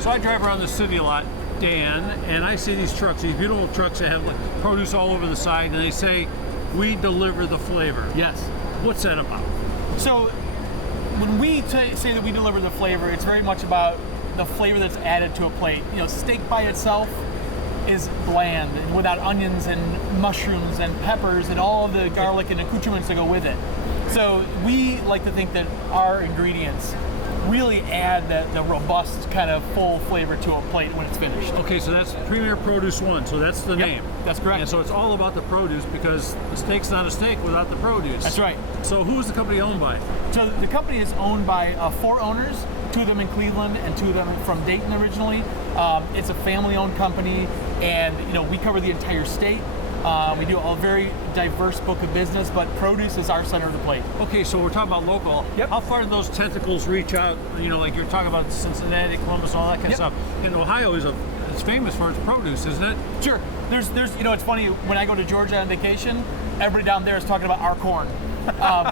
So I drive around the city a lot, Dan, and I see these trucks, these beautiful trucks that have like produce all over the side, and they say, we deliver the flavor. Yes. What's that about? So when we say that we deliver the flavor, it's very much about the flavor that's added to a plate. You know, steak by itself is bland and without onions and mushrooms and peppers and all of the garlic and accoutrements that go with it. So we like to think that our ingredients really add the robust kind of full flavor to a plate when it's finished. Okay, so that's Premier Produce One, so that's the name. That's correct. And so it's all about the produce because the steak's not a steak without the produce. That's right. So who is the company owned by? So the company is owned by 4 owners, 2 of them in Cleveland and 2 of them from Dayton originally. It's a family-owned company, and you know we cover the entire state. We do a very diverse book of business, but produce is our center of the plate. Okay, so we're talking about local. Yep. How far do those tentacles reach out? You know, like you're talking about Cincinnati, Columbus, all that kind of stuff. And Ohio it's famous for its produce, isn't it? Sure. There's you know, it's funny, when I go to Georgia on vacation, everybody down there is talking about our corn.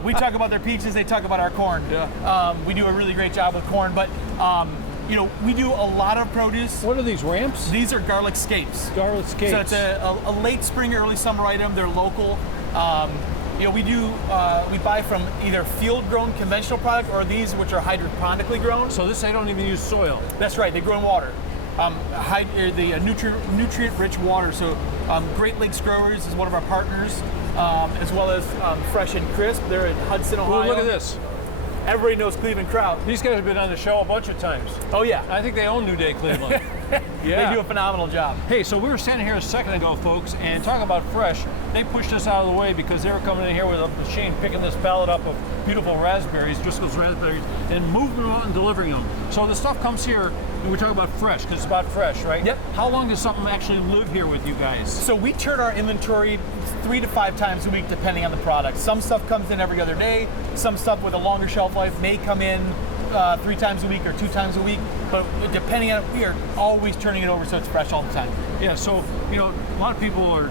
We talk about their peaches, they talk about our corn. Yeah. We do a really great job with corn, but you know, we do a lot of produce. What are these ramps? These are garlic scapes. Garlic scapes. So it's a late spring, early summer item. They're local. You know, we buy from either field-grown conventional product or these which are hydroponically grown. So this, they don't even use soil. That's right. They grow in water. The nutrient-rich water. So Great Lakes Growers is one of our partners, as well as Fresh and Crisp. They're in Hudson, Ohio. Well, look at this. Everybody knows Cleveland Kraut. These guys have been on the show a bunch of times. Oh yeah. I think they own New Day Cleveland. They do a phenomenal job. Hey, so we were standing here a second ago, folks, and talking about Fresh. They pushed us out of the way because they were coming in here with a machine, picking this pallet up of beautiful raspberries, Driscoll's raspberries, and moving them out and delivering them. So the stuff comes here, and we talk about fresh, because it's about fresh, right? Yep. How long does something actually live here with you guys? So we turn our inventory 3 to 5 times a week, depending on the product. Some stuff comes in every other day. Some stuff with a longer shelf life may come in 3 times a week or 2 times a week, but depending on it, we are always turning it over so it's fresh all the time. Yeah, so, you know, a lot of people are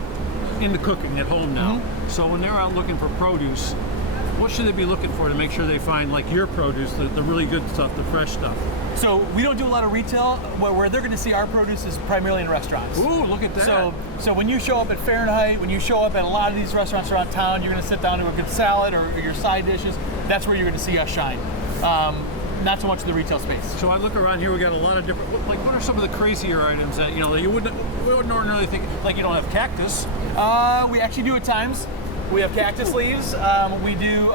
into cooking at home now. So when they're out looking for produce, what should they be looking for to make sure they find, like, your produce, the really good stuff, the fresh stuff? So we don't do a lot of retail. Where they're going to see our produce is primarily in restaurants. Ooh, look at that. So when you show up at Fahrenheit, when you show up at a lot of these restaurants around town, you're going to sit down to a good salad or your side dishes. That's where you're going to see us shine. Not so much in the retail space. So I look around here, we got a lot of different, like what are some of the crazier items that, you know, that you wouldn't ordinarily think, like you don't have cactus? We actually do at times. We have cactus leaves. We do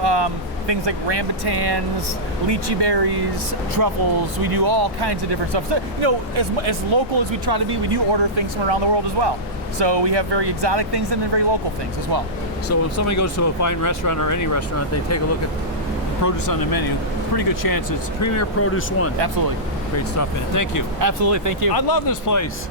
things like rambutans, lychee berries, truffles. We do all kinds of different stuff. So, you know, as local as we try to be, we do order things from around the world as well. So we have very exotic things and then very local things as well. So when somebody goes to a fine restaurant or any restaurant, they take a look at produce on the menu. Pretty good chance it's Premier Produce One. Absolutely. Great stuff, man. Thank you. Absolutely. Thank you. I love this place.